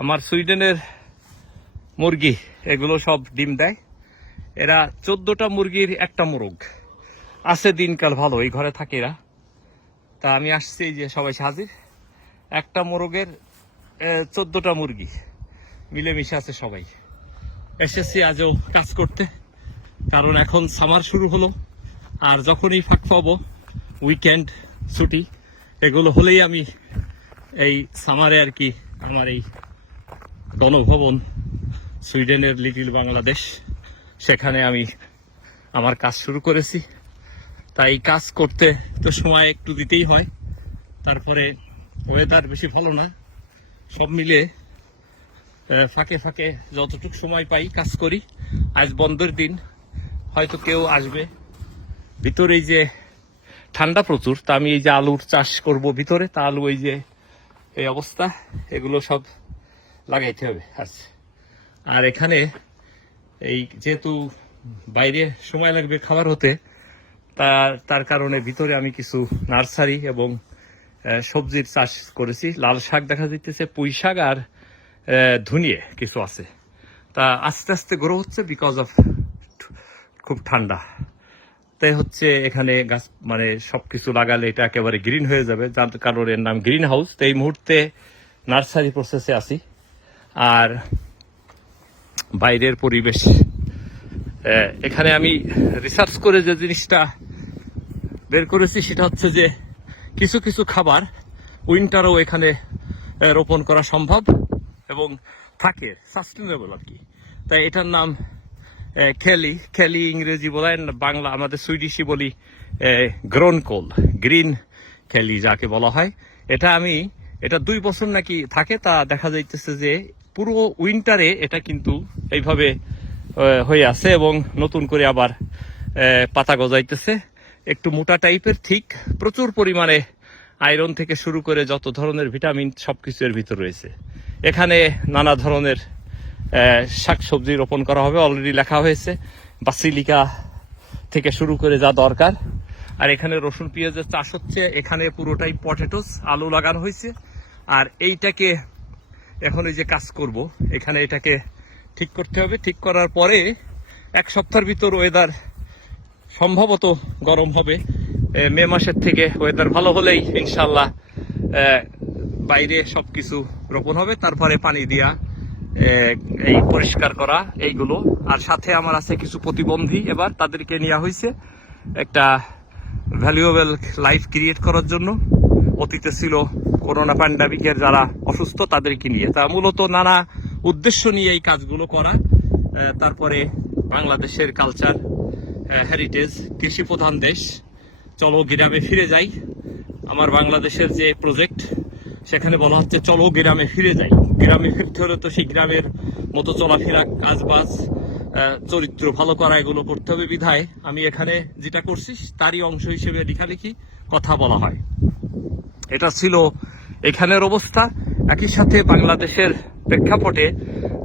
আমার সুইডেনের মুরগি, এগুলো সব ডিম দেয়। এরা চোদ্দটা মুরগির একটা মোরগ। আছে দিনকাল ভালো, এই ঘরে থাকে এরা। তা আমি আসছি যে সবাই হাজির। একটা মোরগের চোদ্দটা মুরগি। মিলেমিশে আছে সবাই। এসেছি আজও কাজ করতে, কারণ এখন সামার শুরু হলো। আর যখনই ফাঁক পাবো উইকেন্ড ছুটি, এগুলো হলেই আমি এই সামারে আর কি আমার এই গণভবন, সুইডেনের লিটিল বাংলাদেশ। সেখানে আমি আমার কাজ শুরু করেছি। তাই কাজ করতে তো সময় একটু দিতেই হয়। তারপরে ওয়েদার বেশি ভালো না। সব মিলে ফাঁকে ফাঁকে যতটুকু সময় পাই কাজ করি। আজ বন্ধের দিন, হয়তো কেউ আসবে। ভিতরে যে ঠান্ডা প্রচুর, তা আমি এই যে আলুর চাষ করব ভিতরে। তা আলু এই যে, এই অবস্থা। এগুলো সব লাগাইতে হবে আচ্ছা। আর এখানে এই যেহেতু বাইরে সময় লাগবে খাবার হতে, তার তার কারণে ভিতরে আমি কিছু নার্সারি এবং সবজির চাষ করেছি। লাল শাক দেখা যাইতেছে, পুঁই শাক আর ধুনিয়ে কিছু আছে। তা আস্তে আস্তে গ্রো হচ্ছে বিকজ অফ খুব ঠান্ডা। তাই হচ্ছে এখানে গাছ মানে সব কিছু লাগালে এটা একেবারে গ্রিন হয়ে যাবে। যার কারণে এর নাম গ্রিন হাউস তো এই মুহূর্তে নার্সারি প্রসেসে আছি। আর বাইরের পরিবেশ এখানে আমি রিসার্চ করে যে জিনিসটা বের করেছি সেটা হচ্ছে যে কিছু কিছু খাবার উইন্টারও এখানে রোপণ করা সম্ভব এবং থাকে সাস্টেনেবল আর কি। তাই এটার নাম খেলি খেলি ইংরেজি বলেন বাংলা আমাদের সুইডিশি বলি গ্রোনকোল গ্রিন খেলি যাকে বলা হয়। এটা আমি, এটা দুই বছর নাকি থাকে, তা দেখা যাইতেছে যে পুরো উইন্টারে এটা কিন্তু এইভাবে হয়ে আছে এবং নতুন করে আবার পাতা গজাইতেছে। একটু মোটা টাইপের ঠিক, প্রচুর পরিমাণে আয়রন থেকে শুরু করে যত ধরনের ভিটামিন সবকিছু এর ভিতর রয়েছে। এখানে নানা ধরনের শাক সবজি রোপণ করা হবে অলরেডি লেখা হয়েছে। বাসিলিকা থেকে শুরু করে যা দরকার। আর এখানে রসুন, পেঁয়াজের চাষ হচ্ছে। এখানে পুরোটাই পটেটোস আলু লাগানো হয়েছে। আর এইটাকে এখন এই যে কাজ করব, এখানে এটাকে ঠিক করতে হবে। ঠিক করার পরে এক সপ্তাহের ভিতর ওয়েদার সম্ভবত গরম হবে। মে মাসের থেকে ওয়েদার ভালো হলেই ইনশাল্লাহ বাইরে সব কিছু রোপণ হবে। তারপরে পানি দিয়া এই পরিষ্কার করা, এইগুলো। আর সাথে আমার আছে কিছু প্রতিবন্ধী এবার, তাদেরকে নেওয়া হয়েছে একটা ভ্যালুয়েবল লাইফ ক্রিয়েট করার জন্য। অতীতে ছিল করোনা প্যান্ডামিকের যারা অসুস্থ, তাদেরকে নিয়ে। তা মূলত নানা উদ্দেশ্য নিয়ে এই কাজগুলো করা। তারপরে বাংলাদেশের কালচার হেরিটেজ কৃষি প্রধান দেশ। চলো গ্রামে ফিরে যাই। আমার বাংলাদেশের যে প্রজেক্ট সেখানে বলা হচ্ছে চলো গ্রামে ফিরে যাই। গ্রামে ফিরতে হলে তো সেই গ্রামের মতো চলাফেরা কাজ বাজ চরিত্র ভালো করা, এগুলো করতে হবে বিধায়। আমি এখানে যেটা করছি, তারই অংশ হিসেবে লেখালেখি, কথা বলা হয়। এটা ছিল এখানের অবস্থা। একই সাথে বাংলাদেশের প্রেক্ষাপটে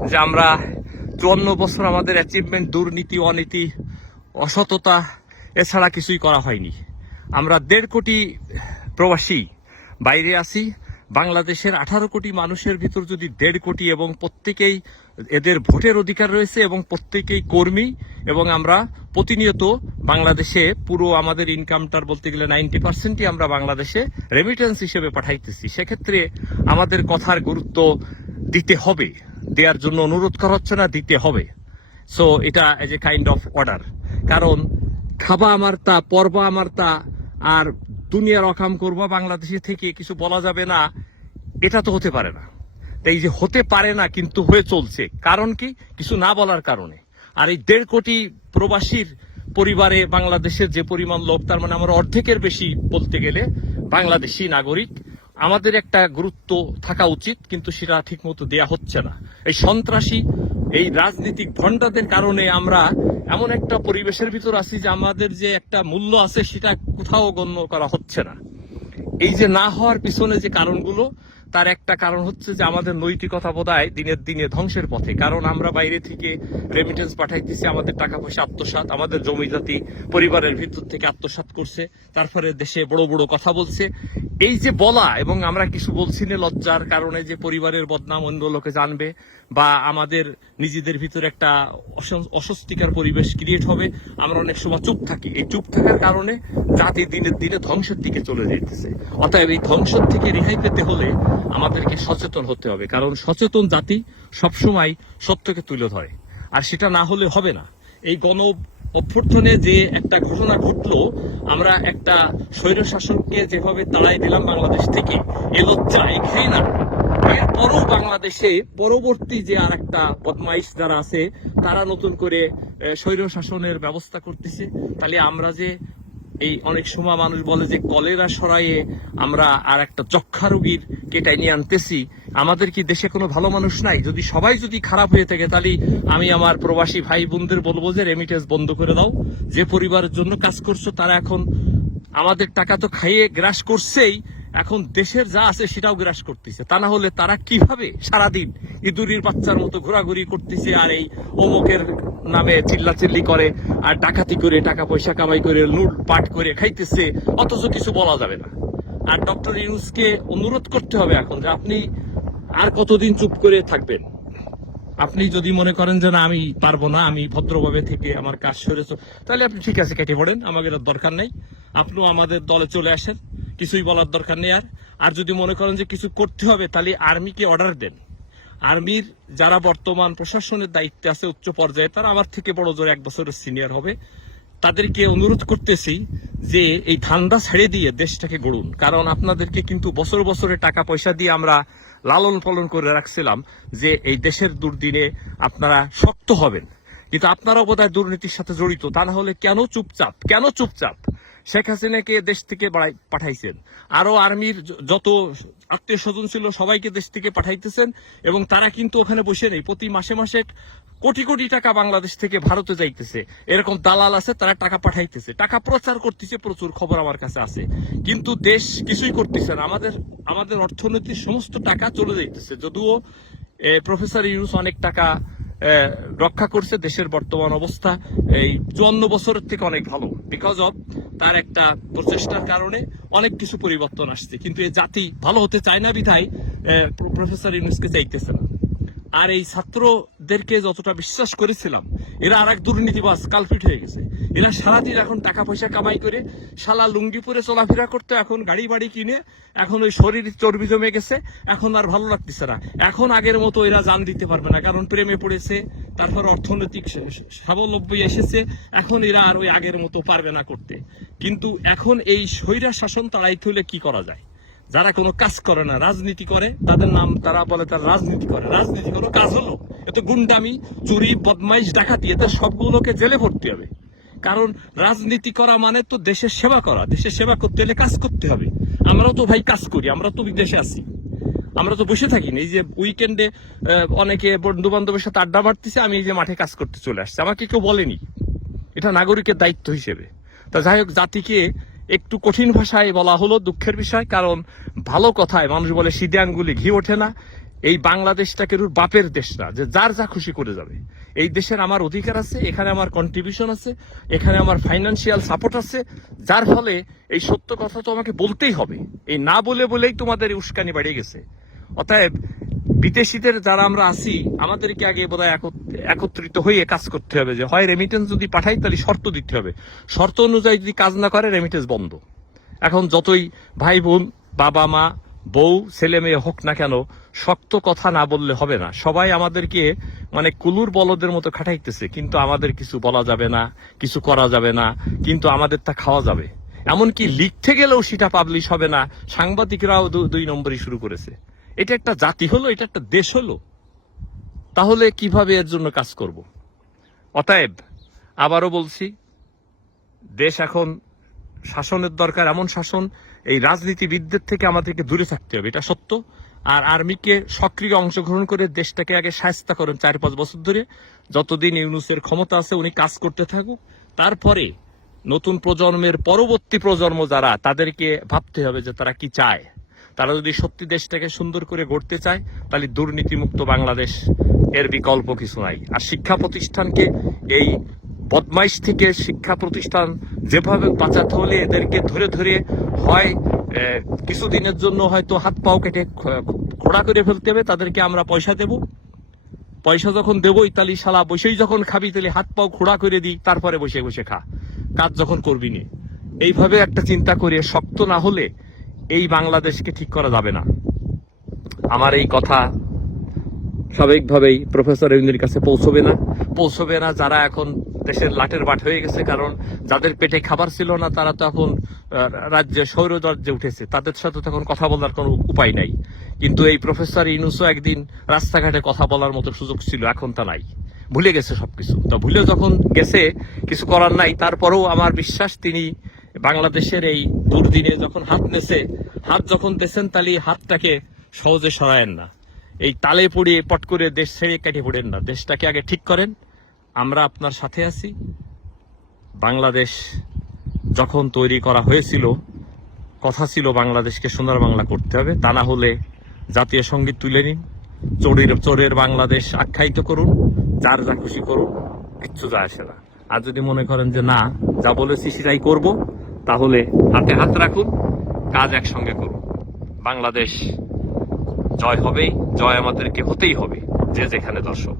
যে আমরা চুয়ান্ন বছর আমাদের অ্যাচিভমেন্ট দুর্নীতি, অনীতি, অসততা, এছাড়া কিছুই করা হয়নি। আমরা দেড় কোটি প্রবাসী বাইরে আছি। বাংলাদেশের আঠারো কোটি মানুষের ভিতর যদি দেড় কোটি এবং প্রত্যেকেই এদের ভোটের অধিকার রয়েছে এবং প্রত্যেকেই কর্মী এবং আমরা প্রতিনিয়ত বাংলাদেশে পুরো আমাদের ইনকামটার বলতে গেলে নাইনটি পার্সেন্টই আমরা বাংলাদেশে রেমিটেন্স হিসেবে পাঠাইতেছি। সেক্ষেত্রে আমাদের কথার গুরুত্ব দিতে হবে। দেওয়ার জন্য অনুরোধ করা হচ্ছে না, দিতে হবে। সো এটা as a kind of order কারণ খাবা আমার তা পরবা আমার তা আর দুনিয়ার অকাম করবা বাংলাদেশে থেকে কিছু বলা যাবে না, এটা তো হতে পারে না। এই যে হতে পারে না, কিন্তু হয়ে চলছে। কারণ কি? কিছু না বলার কারণে। আর এই দেড় কোটি প্রবাসীর পরিবারে বাংলাদেশের যে পরিমাণ লোক তার মানে আমার অর্ধেকের বেশি বলতে গেলে বাংলাদেশি নাগরিক, আমাদের একটা গুরুত্ব থাকা উচিত, কিন্তু সেটা ঠিক মতো দেয়া হচ্ছে না। এই সন্ত্রাসী, এই রাজনৈতিক ভণ্ডাদের কারণে আমরা এমন একটা পরিবেশের ভিতর আছি যে আমাদের যে একটা মূল্য আছে, সেটা কোথাও গণ্য করা হচ্ছে না। এই যে না হওয়ার পিছনে যে কারণগুলো তার একটা কারণ হচ্ছে যে আমাদের নৈতিকতা বোধহয় দিনের দিনে ধ্বংসের পথে। কারণ আমরা বাইরে থেকে রেমিটেন্স পাঠাইতেছি, আমাদের টাকা পয়সা আত্মসাৎ, আমাদের জমি জাতি পরিবারের ভিতর থেকে আত্মসাৎ করছে, তারপরে দেশে বড় বড় কথা বলছে। এই যে বলা, এবং আমরা কিছু বলছি না লজ্জার কারণে যে পরিবারের বদনাম অন্য লোকে জানবে, বা আমাদের নিজেদের ভিতরে একটা অস- অস্বস্তিকর পরিবেশ ক্রিয়েট হবে, আমরা অনেক সময় চুপ থাকি। এই চুপ থাকার কারণে জাতি দিনের দিনে ধ্বংসের দিকে চলে যেতেছে অতএব এই ধ্বংসের থেকে রেহাই পেতে হলে আমাদেরকে সচেতন হতে হবে, কারণ সচেতন জাতি সবসময় সত্যকে তুলে ধরে, আর সেটা না হলে হবে না। এই গণ অভ্যর্থনে যে একটা ঘটনা ঘটলো, আমরা একটা স্বৈর শাসককে যেভাবে তাড়াই দিলাম বাংলাদেশ থেকে, এ লজ্জা এই ঘৃণা। এরপরও বাংলাদেশে পরবর্তী যে আর একটা বদমাইশ যারা আছে, তারা নতুন করে স্বৈর শাসনের ব্যবস্থা করতেছে। তাহলে আমরা যে এই অনেক সময় মানুষ বলে যে কলেরা সরাইয়ে আমরা আর একটা যক্ষা রোগীর কেটাই নিয়ে আনতেছি। আমাদের কি দেশে কোনো ভালো মানুষ নাই? যদি সবাই যদি খারাপ হয়ে থাকে, তাহলে আমি আমার প্রবাসী ভাই বোনদের বলব যে রেমিটেন্স বন্ধ করে দাও। যে পরিবারের জন্য কাজ করছ, তারা এখন আমাদের টাকা তো খাইয়ে গ্রাস করছেই এখন দেশের যা আছে সেটাও গ্রাস করতেছে। তা না হলে তারা কীভাবে সারাদিন ইঁদুরির বাচ্চার মতো ঘোরাঘুরি করতেছে আর এই অমুকের নামে চিল্লাচিল্লি করে আর ডাকাতি করে টাকা পয়সা কামাই করে লুট পাট করে খাইতেছে, অথচ কিছু বলা যাবে না। আর ডক্টর ইউনুসকে অনুরোধ করতে হবে এখন যে আপনি আর কতদিন চুপ করে থাকবেন? আপনি যদি মনে করেন যে না, আমি পারব না, আমি ভদ্রভাবে থেকে আমার কাজ সরেছ তাহলে আপনি ঠিক আছে, কেটে পড়েন আমাদের দরকার নেই। আপনিও আমাদের দলে চলে আসেন। কিছুই বলার দরকার নেই আর। আর যদি মনে করেন যে কিছু করতে হবে, তাহলে আর্মিকে অর্ডার দেন। আর্মির যারা বর্তমান প্রশাসনের দায়িত্বে আছে, উচ্চ পর্যায়ে, তারা আমার থেকে বড় জোর এক বছরের সিনিয়র হবে। তাদেরকে অনুরোধ করতেছি যে এই ধান্দা ছেড়ে দিয়ে দেশটাকে গড়ুন। কারণ আপনাদেরকে কিন্তু বছর বছরে টাকা পয়সা দিয়ে আমরা লালন পালন করে রাখছিলাম যে এই দেশের দুর্দিনে আপনারা শক্ত হবেন। কিন্তু আপনারাও বোধহয় দুর্নীতির সাথে জড়িত। তা না হলে কেন চুপচাপ কেন চুপচাপ? শেখ হাসিনাকে দেশ থেকে পাঠাইছেন। আরও আর্মির যত আত্মীয় স্বজন ছিল সবাইকে দেশ থেকে পাঠাইতেছেন এবং তারা কিন্তু ওখানে বসে নেই। প্রতি মাসে মাসে কোটি কোটি টাকা বাংলাদেশ থেকে ভারতে যাইতেছে। এরকম দালাল আছে, তারা টাকা পাঠাইতেছে। টাকা প্রচার করতেছে, প্রচুর খবর আমার কাছে আছে। কিন্তু দেশ কিছুই করতেছে না। আমাদের আমাদের অর্থনীতির সমস্ত টাকা চলে যাইতেছে। যদিও প্রফেসর ইউনুস অনেক টাকা রক্ষা করছে দেশের বর্তমান অবস্থা এই চুয়ান্ন বছরের থেকে অনেক ভালো। বিকজ অফ তার একটা প্রচেষ্টার কারণে অনেক কিছু পরিবর্তন আসছে। কিন্তু এই জাতি ভালো হতে চায় না বিধায় এ, প্রফেসর ইউনুসকে চাইতেছে না। আর এই ছাত্রদেরকে যতটা বিশ্বাস করেছিলাম এরা আর এক দুর্নীতিবাজ কালপিট হয়ে গেছে। এরা সারাদিন এখন টাকা পয়সা কামাই করে, শালা লুঙ্গি পরে চলাফেরা করতে, এখন গাড়ি বাড়ি কিনে, এখন ওই শরীর চর্বি জমে গেছে, এখন আর ভালো লাগতেছে না। এখন আগের মতো এরা জান দিতে পারবে না, কারণ প্রেমে পড়েছে, তারপর অর্থনৈতিক স্বাবলম্বী এসেছে, এখন এরা আর ওই আগের মতো পারবে না করতে। কিন্তু এখন এই স্বৈরা শাসন তাড়াইতে হলে কি করা যায়? যারা কোনো কাজ করে না, রাজনীতি করে, তাদের নাম তারা বলে তারা রাজনীতি করে। রাজনীতি কোনো কাজ হলো? এত গুন্ডামি, চুরি, বদমাইশ, ডাকাতি এদের সবগুলোকে জেলে ভর্তি হবে। কারণ রাজনীতি করা মানে তো দেশের সেবা করা। দেশের সেবা করতে হলে কাজ করতে হবে। আমরাও তো ভাই কাজ করি, আমরা তো বিদেশে আছি। আমরা তো বসে থাকি না। এই যে উইকেন্ডে অনেকে বন্ধু বান্ধবের সাথে আড্ডা মারতেছে, আমি এই যে মাঠে কাজ করতে চলে আসছি। আমাকে কেউ বলেনি। এটা নাগরিকের দায়িত্ব হিসেবে। তা যাই হোক, জাতিকে একটু কঠিন ভাষায় বলা হলো দুঃখের বিষয়, কারণ ভালো কথায় মানুষ বলে সিদে আঙ্গুলি ঘি ওঠে না। এই বাংলাদেশটা কেরুর বাপের দেশ না, যে যার যা খুশি করে যাবে। এই দেশের আমার অধিকার আছে, এখানে আমার কন্ট্রিবিউশন আছে, এখানে আমার ফাইন্যান্সিয়াল সাপোর্ট আছে, যার ফলে এই সত্য কথা তো আমাকে বলতেই হবে। এই না বলে বলেই তোমাদের উস্কানি বাড়িয়ে গেছে। অতএব বিদেশিদের যারা আমরা আছি, আমাদেরকে আগে বোধহয় একত- একত্রিত হয়ে কাজ করতে হবে যে, হয় রেমিটেন্স যদি পাঠাই, তাহলে শর্ত দিতে হবে। শর্ত অনুযায়ী যদি কাজ না করে রেমিটেন্স বন্ধ। এখন যতই ভাই বোন, বাবা মা, বউ, ছেলে মেয়ে হোক না কেন, শক্ত কথা না বললে হবে না। সবাই আমাদেরকে মানে কুলুর বলদের মতো খাটাইতেছে, কিন্তু আমাদের কিছু বলা যাবে না, কিছু করা যাবে না, কিন্তু আমাদের তা খাওয়া যাবে। এমনকি লিখতে গেলেও সেটা পাবলিশ হবে না। সাংবাদিকরাও দুই নম্বরই শুরু করেছে। এটা একটা জাতি হলো, এটা একটা দেশ হলো। তাহলে কীভাবে এর জন্য কাজ করব? অতএব আবারও বলছি, দেশ এখন শাসনের দরকার, এমন শাসন, এই রাজনীতিবিদদের থেকে আমাদেরকে দূরে থাকতে হবে, এটা সত্য। আর আর্মিকে সক্রিয় অংশগ্রহণ করে দেশটাকে আগে সাহায্য করেন চার পাঁচ বছর ধরে। যতদিন ইউনুসের ক্ষমতা আছে, উনি কাজ করতে থাকুক। তারপরে নতুন প্রজন্মের পরবর্তী প্রজন্ম যারা, তাদেরকে ভাবতে হবে যে তারা কি চায়। তারা যদি সত্যি দেশটাকে সুন্দর করে গড়তে চায়, তাহলে দুর্নীতিমুক্ত বাংলাদেশ এর বিকল্প কিছু নাই। আর শিক্ষা প্রতিষ্ঠানকে এই বদমাইশ থেকে শিক্ষা প্রতিষ্ঠান যেভাবে বাঁচাতে হলে এদেরকে ধরে ধরে হয় কিছুদিনের জন্য হয়তো হাত পাও কেটে খোড়া করে ফেলতে হবে, তাদেরকে আমরা পয়সা দেব। পয়সা যখন দেবই তাহলে শালা, বসেই যখন খাবি, তাহলে হাত পাও খোড়া করে দিই, তারপরে বসে বসে খা। কাজ যখন করবি নি। এইভাবে একটা চিন্তা করে শক্ত না হলে এই বাংলাদেশকে ঠিক করা যাবে না। আমার এই কথা স্বাভাবিকভাবেই প্রফেসর রবীন্দ্রের কাছে পৌঁছবে না। পৌঁছবে না যারা এখন দেশের লাটের বাট হয়ে গেছে, কারণ যাদের পেটে খাবার ছিল না, তারা তো এখন রাজ্যে সৌর রাজ্যে উঠেছে। তাদের সাথে তখন কথা বলার কোনো উপায় নাই। কিন্তু এই প্রফেসর ইনুসও একদিন রাস্তাঘাটে কথা বলার মতো সুযোগ ছিল, এখন তা নাই। ভুলে গেছে সবকিছু। তো ভুলে যখন গেছে, কিছু করার নাই। তারপরেও আমার বিশ্বাস, তিনি বাংলাদেশের এই দুর্দিনে যখন হাত নেছে হাত যখন দেছেন তাহলে হাতটাকে সহজে সরায়েন না। এই তালে পড়িয়ে পট করে দেশ ছেড়ে কেটে পড়েন না। দেশটাকে আগে ঠিক করেন। আমরা আপনার সাথে আছি। বাংলাদেশ যখন তৈরি করা হয়েছিল, কথা ছিল বাংলাদেশকে সোনার বাংলা করতে হবে। তা না হলে জাতীয় সংগীত তুলে নিন। চোরের চোরের বাংলাদেশ আখ্যায়িত করুন। যার যা খুশি করুন কিচ্ছু যায় আসে না। আর যদি মনে করেন যে না, যা বলেছি সেটাই করব। তাহলে হাতে হাত রাখুন, কাজ একসঙ্গে করুন। বাংলাদেশ জয় হবেই, জয় আমাদেরকে হতেই হবে, যে যেখানে দর্শক।